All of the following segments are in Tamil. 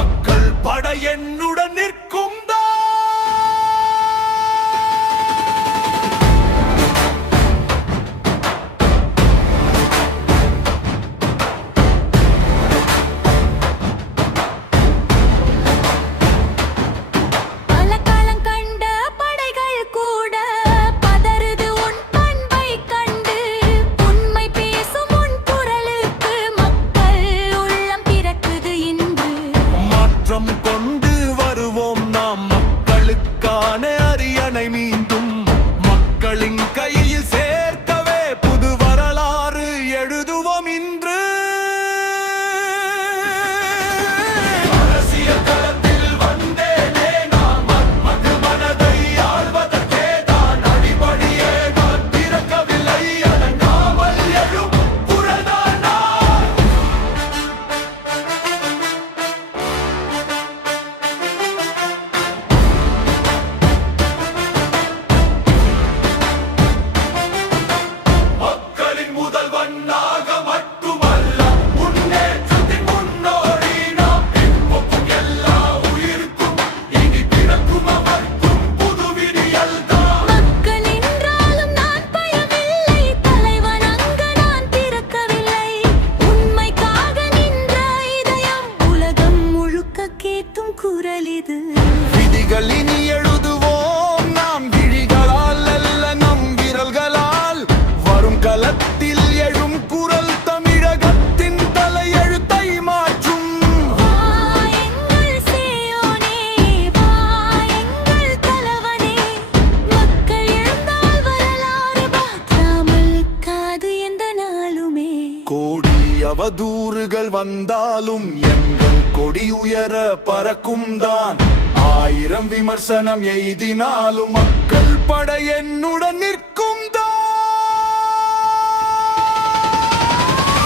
மக்கள் படை என்னுடன் நிற்கும் கொண்டு வருவோம் நாம் மக்களுக்கான அரியணை மீண்டும் மக்களின் கையில் சேர்க்கவே புது வரலாறு எழுதுவோம் இன்று. அரசியல் களத்தில் வந்தேனே நான் மக்கள் மனதை ஆள்வதற்கே தான் அடிபடியே நான் பிறக்கவில்லை அடங்காமல் எழும் குரல்தான் நான். விதிகள் இனி எழுதுவோம் நாம் விழிகளால் அல்ல நம் விரல்களால். வரும் களத்தில் எழும் குரல் தமிழகத்தின் தலையெழுத்தை மாற்றும். கோடி அவதூறுகள் வந்தாலும் எங்கள் கொடி உயர பறக்கும் தான். 1000 விமர்சனம் எய்தினாலும் மக்கள் படை என்னுடன் நிற்கும் தான்.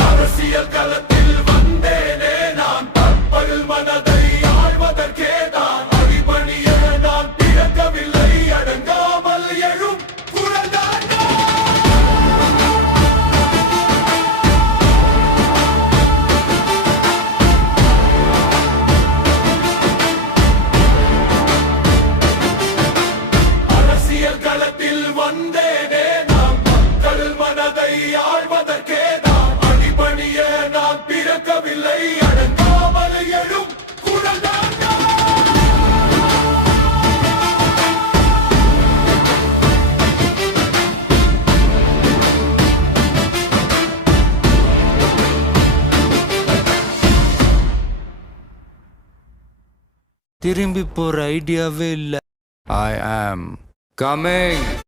அரசியல் களத்தில் வந்தேனே நான் தற்பகல் மனதை ஆழ்வதற்கே தான் அடிபணிய நான் பிறக்கவில்லை அடங்காமல் எழும் குரல்தான். களத்தில் வந்தேனே நாம் மக்கள் மனதை ஆழ்வதற்கே நாம் அடிபணிய நான் பிறக்கவில்லை அடங்காமல் எழும் குரல்தான். திரும்பி போற ஐடியாவே இல்ல. I am coming.